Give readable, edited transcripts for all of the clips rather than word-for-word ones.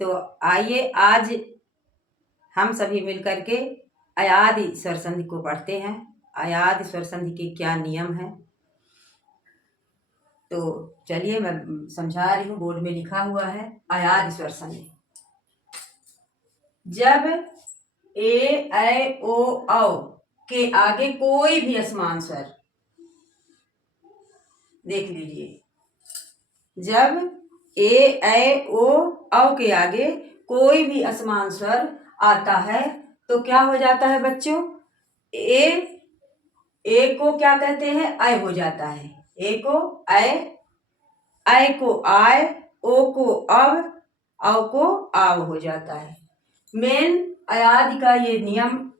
तो आइए आज हम सभी मिलकर के अयादि स्वर संधि को पढ़ते हैं। अयादि स्वर संधि के क्या नियम हैं, तो चलिए मैं समझा रही हूँ। बोर्ड में लिखा हुआ है अयादि स्वर संधि। जब ए ऐ ओ औ के आगे कोई भी असमान स्वर, देख लीजिए, जब ए ऐ ओ औ के आगे कोई भी असमान स्वर आता है तो क्या हो जाता है बच्चों? ए को क्या कहते हैं? ऐ हो जाता है। ए को ऐ को आय, ओ को अव, औ को आव हो जाता है। मेन अयादि का ये नियम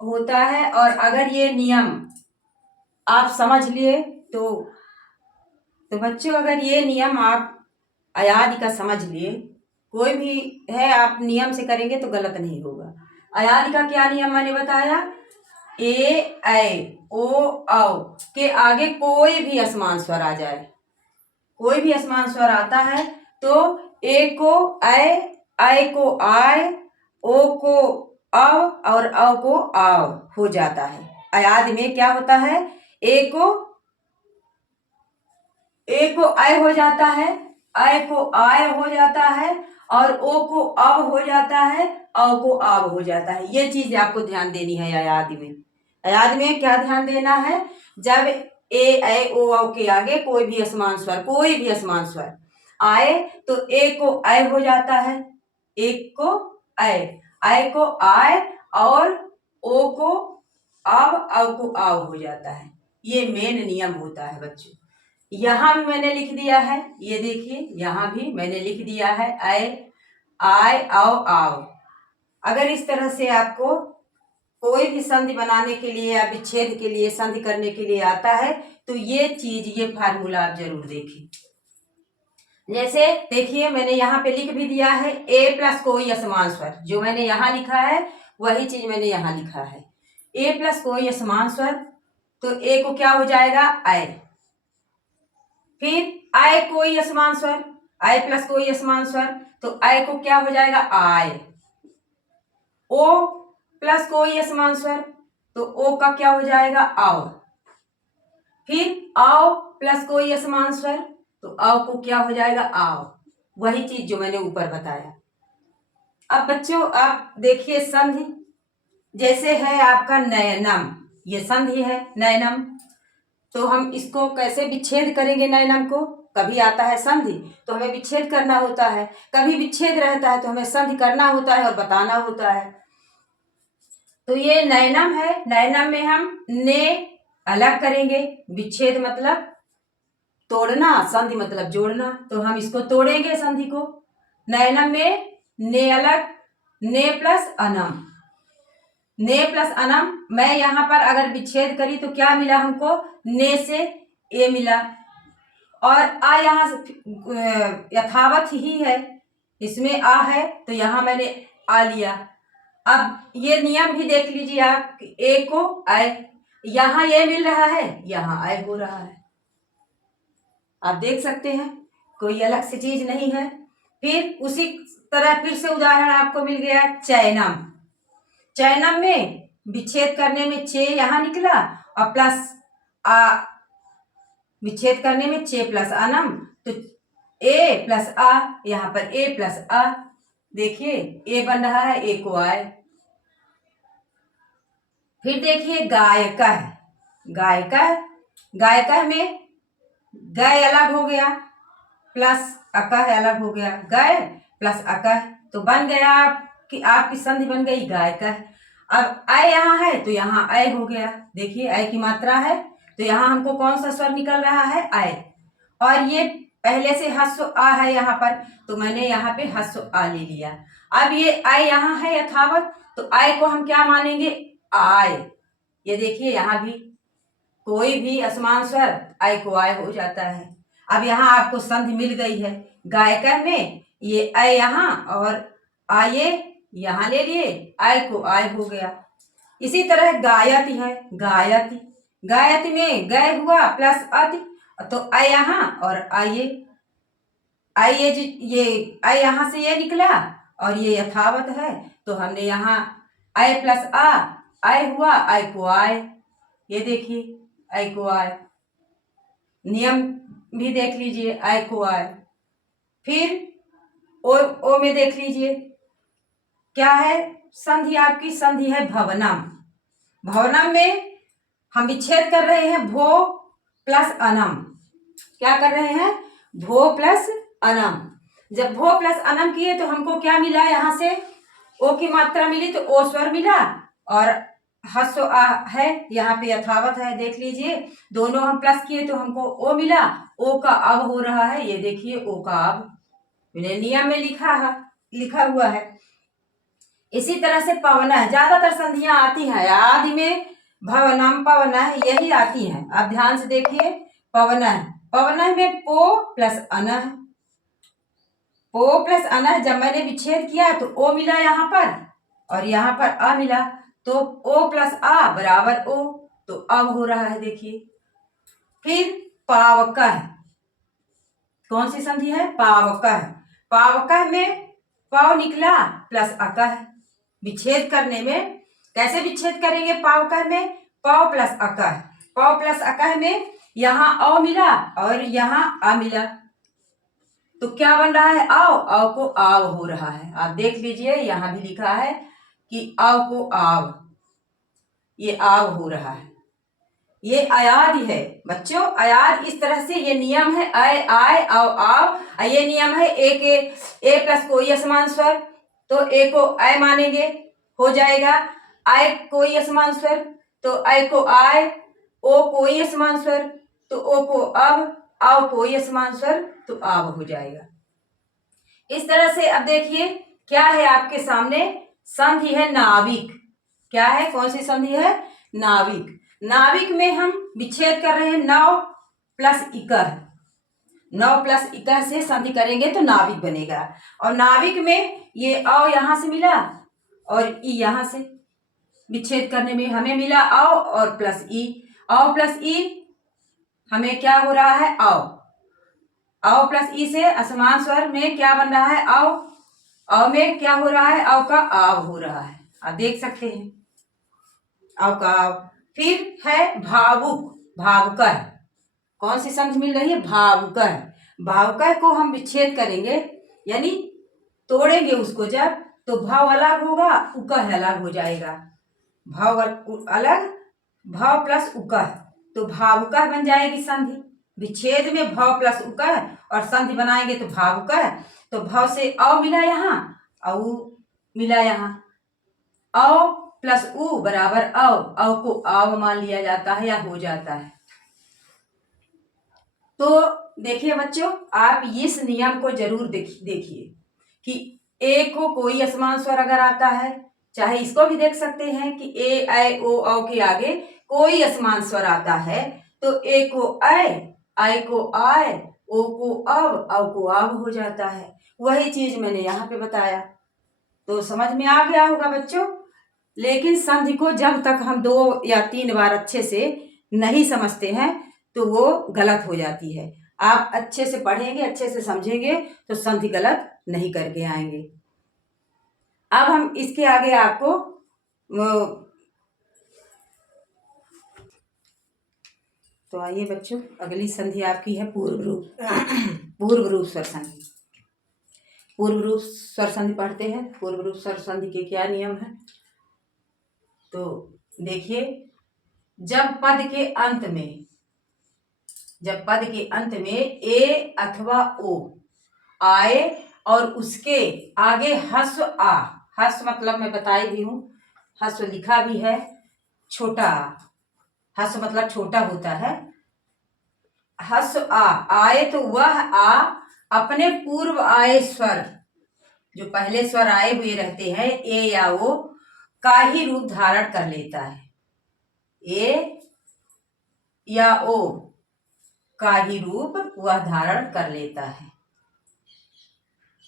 होता है। और अगर ये नियम आप समझ लिए तो बच्चों, अगर ये नियम आप अयादि का समझ लिए, कोई भी है आप नियम से करेंगे तो गलत नहीं होगा। अयादि का क्या नियम मैंने बताया? ए ऐ ओ औ के आगे कोई भी असमान स्वर आ जाए, कोई भी असमान स्वर आता है तो ए को ऐ को आय, ओ को अव और औ को आव हो जाता है। अयादि में क्या होता है? ए को ऐ हो जाता है, ऐ को आय हो जाता है और ओ को अव हो जाता है, औ को आव हो जाता है। ये चीज आपको ध्यान देनी है अयादि में। अयादि में क्या ध्यान देना है? जब ए ऐ ओ औ के आगे कोई भी असमान स्वर आए तो ए को ऐ हो जाता है, एक को ऐ को आय और ओ को अव को आव हो जाता है। ये मेन नियम होता है बच्चों। यहाँ भी मैंने लिख दिया है, ये देखिए, यहाँ भी मैंने लिख दिया है आय औ आव। अगर इस तरह से आपको कोई भी संधि बनाने के लिए या विच्छेद के लिए, संधि करने के लिए आता है तो ये चीज, ये फार्मूला आप जरूर देखें। जैसे देखिए, मैंने यहाँ पे लिख भी दिया है ए प्लस कोई असमान स्वर। जो मैंने यहाँ लिखा है वही चीज मैंने यहाँ लिखा है। ए प्लस कोई असमान स्वर, तो ए को क्या हो जाएगा? ऐ। फिर ऐ कोई असमान स्वर, ऐ प्लस कोई असमान स्वर, तो ऐ को क्या हो जाएगा? आय। ओ प्लस कोई असमान स्वर, तो ओ का क्या हो जाएगा? आव। फिर आव प्लस कोई असमान स्वर, तो आव को क्या हो जाएगा? आव। वही चीज जो मैंने ऊपर बताया। अब बच्चों आप देखिए संधि, जैसे है आपका नयनम, ये संधि है नयनम। तो हम इसको कैसे विच्छेद करेंगे? नयनम को कभी आता है संधि तो हमें विच्छेद करना होता है, कभी विच्छेद रहता है तो हमें संधि करना होता है और बताना होता है। तो ये नयनम है, नयनम में हम ने अलग करेंगे। विच्छेद मतलब तोड़ना, संधि मतलब जोड़ना, तो हम इसको तोड़ेंगे संधि को। नयनम में ने अलग, ने प्लस अनम, ने प्लस अनम। मैं यहाँ पर अगर विच्छेद करी तो क्या मिला हमको? ने से ए मिला और आ यहाँ यथावत ही है, इसमें आ है तो यहाँ मैंने आ लिया। अब ये नियम भी देख लीजिए आप, ए को ऐ, यहाँ ये मिल रहा है, यहाँ ऐ हो रहा है। आप देख सकते हैं, कोई अलग से चीज नहीं है। फिर उसी तरह फिर से उदाहरण आपको मिल गया चैनम। चैनम में विच्छेद करने में चे यहाँ निकला और प्लस आ, विच्छेद करने में चे प्लस अनम, तो ए प्लस आ, यहाँ पर ए प्लस आ। देखिए ए बन रहा है, ए को आए। फिर देखिए गायका, गायका, गायका में गय अलग हो गया प्लस अकह अलग हो गया, गय प्लस अकह, तो बन गया आपकी संधि बन गई गायका। अब ऐ यहाँ है तो यहाँ ऐ हो गया। देखिए ऐ की मात्रा है तो यहाँ हमको कौन सा स्वर निकल रहा है? ऐ। और ये पहले से ह्रस्व आ है यहाँ पर, तो मैंने यहाँ पे ह्रस्व आ ले लिया। अब ये ऐ यहाँ है यथावत, तो ऐ को हम क्या मानेंगे? आय। ये देखिए यहाँ भी कोई भी असमान स्वर ऐ को आय हो जाता है। अब यहाँ आपको संधि मिल गई है गायका में, ये ऐ यहाँ और आये यहाँ ले लिए, ऐ को आय हो गया। इसी तरह गायति है, गायति, गायति में गय हुआ प्लस अति, तो ऐ यहाँ और आये, आई ये आई यहाँ से ये निकला और ये यथावत है, तो हमने यहाँ आई प्लस आई हुआ, आई को आए, ये देखिए आई को आए, नियम भी देख लीजिए, आई को आए। फिर ओ में देख लीजिए क्या है संधि, आपकी संधि है भवनम। भवनम में हम विच्छेद कर रहे हैं भो प्लस अनम। क्या कर रहे हैं? भो प्लस अनम। जब भो प्लस अनम किए तो हमको क्या मिला? यहाँ से ओ की मात्रा मिली तो ओ स्वर मिला, और हस्व आ है यहाँ पे यथावत है, देख लीजिए दोनों हम प्लस किए तो हमको ओ मिला, ओ का अब हो रहा है, ये देखिए ओ का अब मैंने नियम में लिखा हुआ है। इसी तरह से पवनः, ज्यादातर संधियां आती हैं आदि में भवनम पवनः यही आती हैं। आप ध्यान से देखिए पवनः, पवनः में पो प्लस अनः, पो प्लस अनः जब मैंने विच्छेद किया तो ओ मिला यहाँ पर और यहाँ पर अ मिला, तो ओ प्लस आ बराबर ओ, तो अब हो रहा है देखिए। फिर पावकः, कौन सी संधि है? पावकः। पावकः में पाव निकला प्लस अकः, विच्छेद करने में कैसे विच्छेद करेंगे? पावकः में पाव प्लस अकः, पाव प्लस अकः में यहाँ अ मिला और यहाँ आ मिला, तो क्या बन रहा है? आव, आव को आव हो रहा है। आप देख लीजिए यहाँ भी लिखा है कि आव को आव, ये आव हो रहा है, ये अयाद है बच्चों। अयाद इस तरह से ये नियम है, आय आय आव आव, ये नियम है ए के ए प्लस कोई असमान स्वर, तो ए को आय मानेंगे, हो जाएगा। आय कोई असमान स्वर तो आय को आय, ओ कोई असमान स्वर तो ओ को अब, आव कोई असमान स्वर तो आव हो जाएगा। इस तरह से अब देखिए क्या है आपके सामने, संधि है नाविक। क्या है? कौन सी संधि है? नाविक। नाविक में हम विच्छेद कर रहे हैं नौ प्लस इकह, नौ प्लस इकह से संधि करेंगे तो नाविक बनेगा। और नाविक में ये अ यहाँ से मिला और ई यहाँ से, विच्छेद करने में हमें मिला अ और प्लस ई, अ प्लस ई हमें क्या हो रहा है? अ प्लस ई से असमान स्वर में क्या बन रहा है? अ में क्या हो रहा है? अ का आव हो रहा है, आप देख सकते हैं अ का आव। फिर है भावुक, भावुकः, कौन सी संधि मिल रही है? भावुकः। भावुकः को हम विच्छेद करेंगे यानी तोड़ेंगे उसको जब, तो भाव अलग होगा, उकह अलग हो जाएगा, भाव अलग, भाव प्लस उकह, तो भावुकः बन जाएगी संधि। विच्छेद में भाव प्लस उकह और संधि बनाएंगे तो भावुकः, तो भाव से अ मिला यहाँ, औ मिला यहाँ, अ प्लस उ बराबर अव को आव मान लिया जाता है या हो जाता है। तो देखिए बच्चों, आप इस नियम को जरूर देखिए कि ए को कोई असमान स्वर अगर आता है, चाहे इसको भी देख सकते हैं कि ए ऐ ओ औ के आगे कोई असमान स्वर आता है तो ए को ऐ को आय, ओ को अव को आव हो जाता है। वही चीज मैंने यहाँ पे बताया, तो समझ में आ गया होगा बच्चों। लेकिन संधि को जब तक हम 2 या 3 बार अच्छे से नहीं समझते हैं तो वो गलत हो जाती है। आप अच्छे से पढ़ेंगे, अच्छे से समझेंगे तो संधि गलत नहीं करके आएंगे। अब हम इसके आगे आपको तो आइए बच्चों, अगली संधि आपकी है पूर्व रूप पूर्व रूप स्वर संधि। पूर्व रूप स्वर संधि पढ़ते हैं। पूर्व रूप स्वर संधि के क्या नियम है? तो देखिए, जब पद के अंत में ए अथवा ओ आए और उसके आगे हस्व आ, हस्व मतलब मैं बताई भी हूं, हस्व लिखा भी है, छोटा हस्व मतलब छोटा होता है। हस्व आ आए तो वह आ अपने पूर्व आए स्वर, जो पहले स्वर आए हुए रहते हैं ए या ओ का ही रूप धारण कर लेता है। ए या ओ का ही रूप वह धारण कर लेता है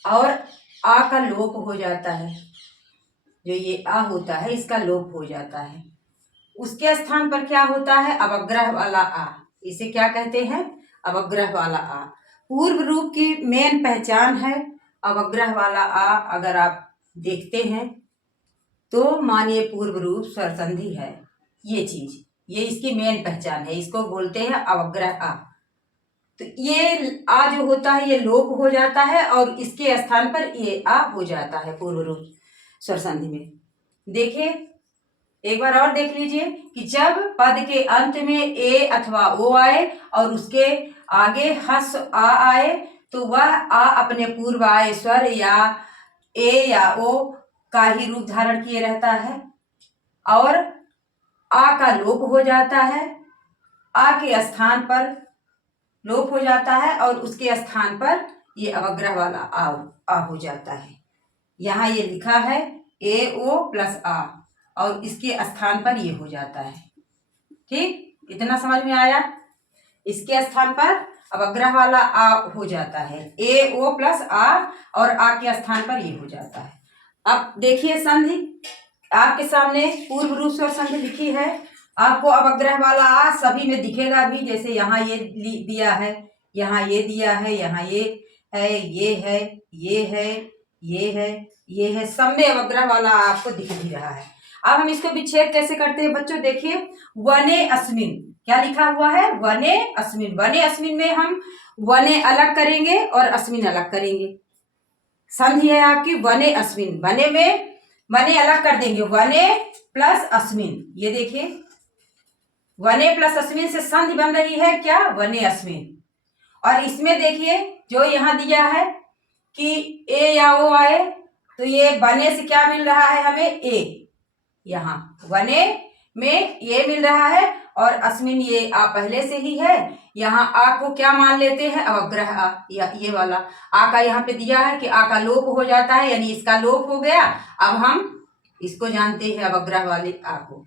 और आ का लोप हो जाता है। जो ये आ होता है इसका लोप हो जाता है। उसके स्थान पर क्या होता है? अवग्रह वाला आ, इसे क्या कहते हैं? अवग्रह वाला आ। पूर्व रूप की मेन पहचान है अवग्रह वाला आ। अगर आप देखते हैं तो मानिए पूर्व रूप स्वरसंधि है, ये चीज, ये इसकी मेन पहचान है, इसको बोलते हैं अवग्रह आ। तो ये आ जो होता है ये लोप हो जाता है और इसके स्थान पर ये आ हो जाता है पूर्व रूप स्वर संधि में। देखिए एक बार और देख लीजिए कि जब पद के अंत में ए अथवा ओ आए और उसके आगे हस आ आए तो वह आ अपने पूर्व आए स्वर या ए या ओ का ही रूप धारण किए रहता है और आ का लोप हो जाता है। आ के स्थान पर लोप हो जाता है और उसके स्थान पर ये अवग्रह वाला आ हो जाता है। यहाँ ये लिखा है ए ओ प्लस आ और इसके स्थान पर ये हो जाता है। ठीक, इतना समझ में आया। इसके स्थान पर अवग्रह वाला आ हो जाता है, ए ओ प्लस आ और आ के स्थान पर ये हो जाता है। अब देखिए संधि आपके सामने पूर्व रूप स्वर संधि लिखी है। आपको अवग्रह वाला आ सभी में दिखेगा भी, जैसे यहाँ ये दिया है, यहाँ ये दिया है, यहाँ ये है, ये है, ये है, ये है, ये है, सब में अवग्रह वाला आपको दिख भी रहा है। अब हम इसको विच्छेद कैसे करते हैं बच्चों, देखिए वने अस्मिन क्या लिखा हुआ है, वने अस्मिन। वने अस्मिन में हम वने अलग करेंगे और अस्मिन अलग करेंगे। संधि है आपकी वने अस्मिन, वने में वने अलग कर देंगे, वने प्लस अस्मिन। ये देखिए वने प्लस अस्मिन से संधि बन रही है क्या, वने अस्मिन। और इसमें देखिए जो यहाँ दिया है कि ए या ओ आए तो ये वने से क्या मिल रहा है हमें, ए। यहाँ वने में ये मिल रहा है और अस्मिन ये आ पहले से ही है। यहाँ आ को क्या मान लेते हैं, अवग्रह आ, या ये वाला आ का यहाँ पे दिया है कि आ का लोप हो जाता है, यानी इसका लोप हो गया। अब हम इसको जानते हैं अवग्रह वाले आ को।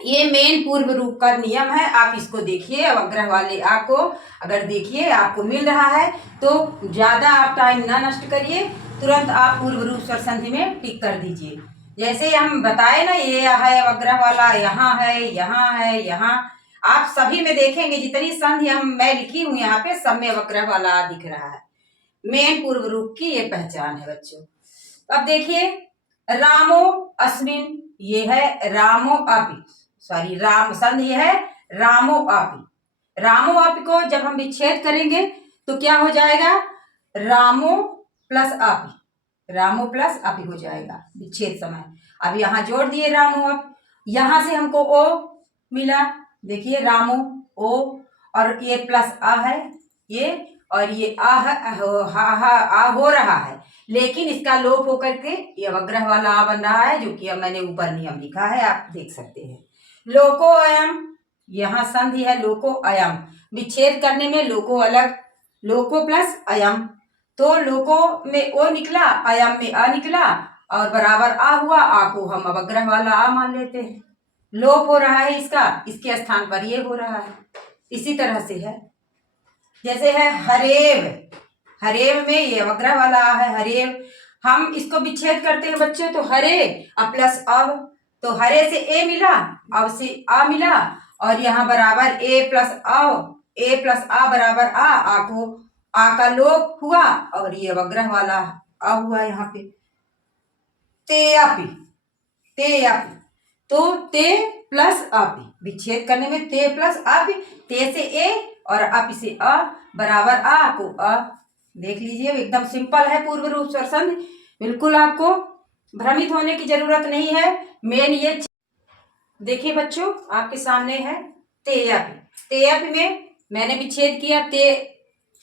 ये मेन पूर्व रूप का नियम है, आप इसको देखिए। अवग्रह वाले आ को अगर देखिए आपको मिल रहा है तो ज्यादा आप टाइम ना नष्ट करिए, तुरंत आप पूर्व रूप स्वर संधि में टिक कर दीजिए। जैसे हम बताए ना, ये है अवग्रह वाला, यहाँ है, यहाँ है, यहाँ आप सभी में देखेंगे जितनी संधि मैं लिखी हूँ यहाँ पे सब में अवग्रह वाला आ दिख रहा है। मेन पूर्व रूप की ये पहचान है बच्चों। अब देखिए रामो अस्मिन, ये है रामो अपि, सॉरी राम संधि है रामो अपि। रामो अपि को जब हम विच्छेद करेंगे तो क्या हो जाएगा, रामो प्लस अपि, रामो प्लस अपि हो जाएगा विच्छेद समय। अब यहाँ जोड़ दिए रामो अप, यहाँ से हमको ओ मिला, देखिए रामो ओ और ये प्लस आ है ये, और ये आ हो रहा है, लेकिन इसका लोप होकर के ये अवग्रह वाला आ बन रहा है, जो कि अब मैंने ऊपर नियम लिखा है आप देख सकते हैं। लोको अयम, यहाँ संधि है लोको अयम, विच्छेद करने में लोको अलग, लोको प्लस अयम, तो लोको में ओ निकला, अयम में आ निकला और बराबर आ हुआ, आ को हम अवग्रह वाला आ मान लेते हैं। लोप हो रहा है इसका, इसके स्थान पर ये हो रहा है। इसी तरह से है, जैसे है हरेव, हरेव में ये अवग्रह वाला आ है हरेव, हम इसको विच्छेद करते हैं बच्चों तो हरे अब प्लस अब, तो हरे से ए मिला, अब से आ मिला और यहाँ बराबर ए प्लस अब, ए प्लस आ बराबर आ को आ का लोप हुआ और ये अवग्रह वाला आ हुआ यहाँ पे। ते अपि, ते अपि, तो ते प्लस अपि, विच्छेद करने में ते प्लस अपि, ते से ए और अपि से अ बराबर आ को अ। देख लीजिए एकदम सिंपल है पूर्व रूप स्वर संधि, बिल्कुल आपको भ्रमित होने की जरूरत नहीं है। मेन ये देखिए बच्चों आपके सामने है ते अपि, ते अपि में मैंने विच्छेद किया ते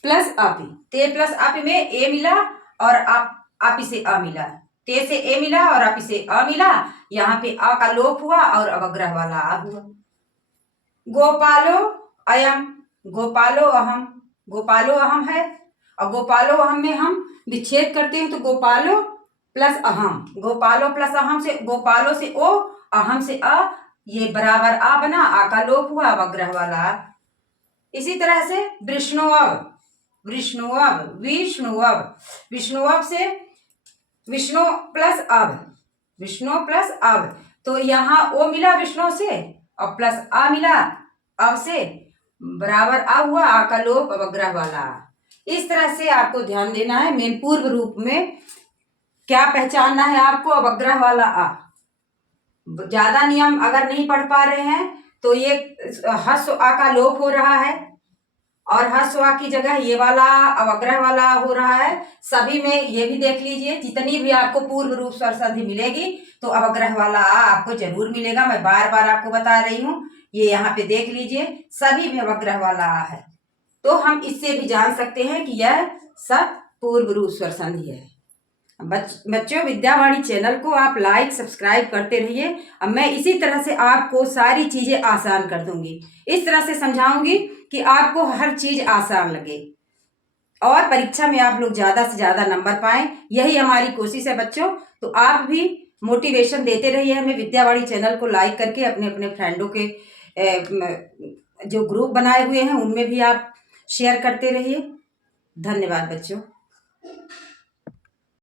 प्लस अपि, ते प्लस अपि में ए मिला और अपि से अ मिला, ते से ए मिला और अपि से अ मिला, यहाँ पे आ का लोप हुआ और अवग्रह वाला आ हुआ। गोपालो अयम, गोपालो अहम, गोपालो अहम है और गोपालो अहम में हम विच्छेद करते हैं तो गोपालो प्लस अहम, गोपालो प्लस अहम से गोपालो से ओ, अहम से अ, ये बराबर आ बना, आ का लोप हुआ अवग्रह वाला। इसी तरह से विष्णुअव, विष्णुअव, विष्णुअव, विष्णुअव से विष्णु प्लस अब, विष्णु प्लस अब, तो यहाँ ओ मिला विष्णु से और प्लस आ मिला अब से, बराबर आ हुआ, आ का लोप अवग्रह वाला। इस तरह से आपको ध्यान देना है। मेन पूर्व रूप में क्या पहचानना है आपको? अवग्रह वाला आ। ज्यादा नियम अगर नहीं पढ़ पा रहे हैं तो ये ह्रस्व आ का लोप हो रहा है और ह्रस्व आ की जगह ये वाला अवग्रह वाला हो रहा है। सभी में ये भी देख लीजिए, जितनी भी आपको पूर्व रूप स्वर संधि मिलेगी तो अवग्रह वाला आ आपको जरूर मिलेगा। मैं बार बार आपको बता रही हूँ, ये यहाँ पे देख लीजिए, सभी में अवग्रह वाला आ है। तो हम इससे भी जान सकते हैं कि यह सब पूर्व रूप स्वर संधि है। बच्चों, विद्यावाणी चैनल को आप लाइक सब्सक्राइब करते रहिए। अब मैं इसी तरह से आपको सारी चीजें आसान कर दूंगी, इस तरह से समझाऊंगी कि आपको हर चीज आसान लगे और परीक्षा में आप लोग ज्यादा से ज्यादा नंबर पाएं। यही हमारी कोशिश है बच्चों। तो आप भी मोटिवेशन देते रहिए हमें। विद्यावाणी चैनल को लाइक करके अपने अपने फ्रेंडों के जो ग्रुप बनाए हुए हैं उनमें भी आप शेयर करते रहिए। धन्यवाद बच्चों।